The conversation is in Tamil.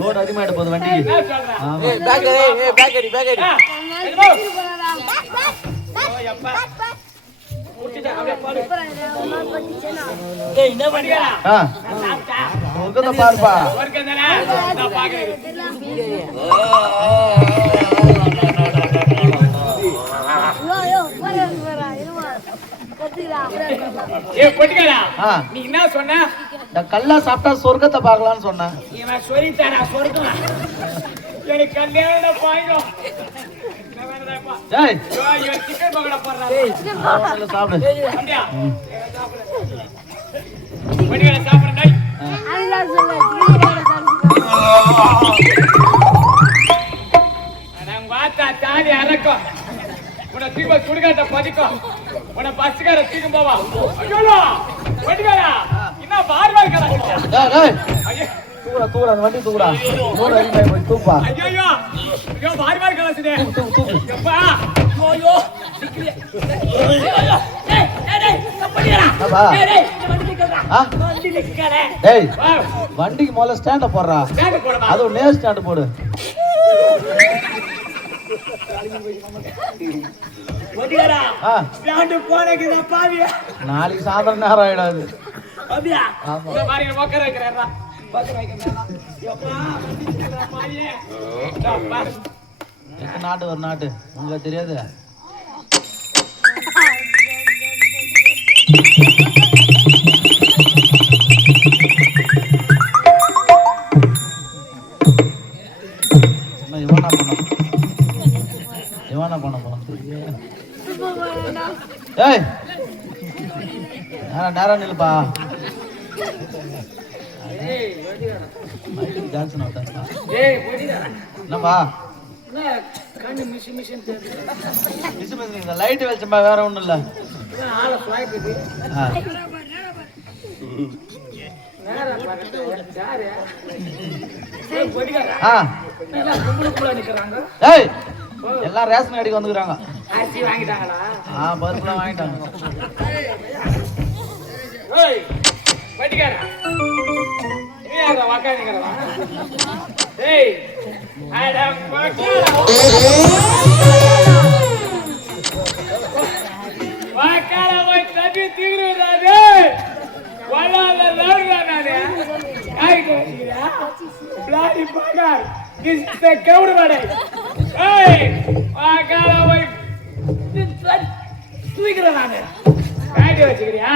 லோட் அதிகமாயிட போகுது வண்டி. பாருப்பா நீ என்ன சொன்ன? கல்லா சாப்பிட்டா சொர்க்கத்தை பார்க்கலாம்னு சொன்னேன். இவன் சொல்லித்தாரா சொர்க்கம்? எனக்கு கல்யாணம் பாயிடும். சிக்கன் பக்கோடா போடுறாரு. சாப்பிடு. சாப்பிடுறேன். தாடி அறக்கும் உன தீப சுடுகாட்ட பதிக்கும் உன பசுக்கார தீக்கும் போவா. என்ன பார்வாய்க்கா தூக்குடா வண்டி தூக்குடா. தூப்பா. ஐயோ பார்வாய் கலாசுதே. எப்பா ஐயோ வண்டிக்கு முதல்ல ஸ்டாண்ட போடுறா. அது ஒரு நேர் ஸ்டாண்ட் போடு. நாளைக்கு சாயந்தரம் நேரம் ஆயிடாது. நாட்டு ஒரு நாட்டு உங்களுக்கு தெரியாது. நேரம் நில்லுப்பா. என்னப்பா லைட் வெளிச்சம்பா, வேற ஒண்ணும் இல்ல. எல்லாம் ரேஷன் கடைக்கு வந்துக்கிறாங்க. பருப்புலாம் வாங்கிட்டாங்க. தூக்கிறேன் நானு. வச்சுக்கிறியா?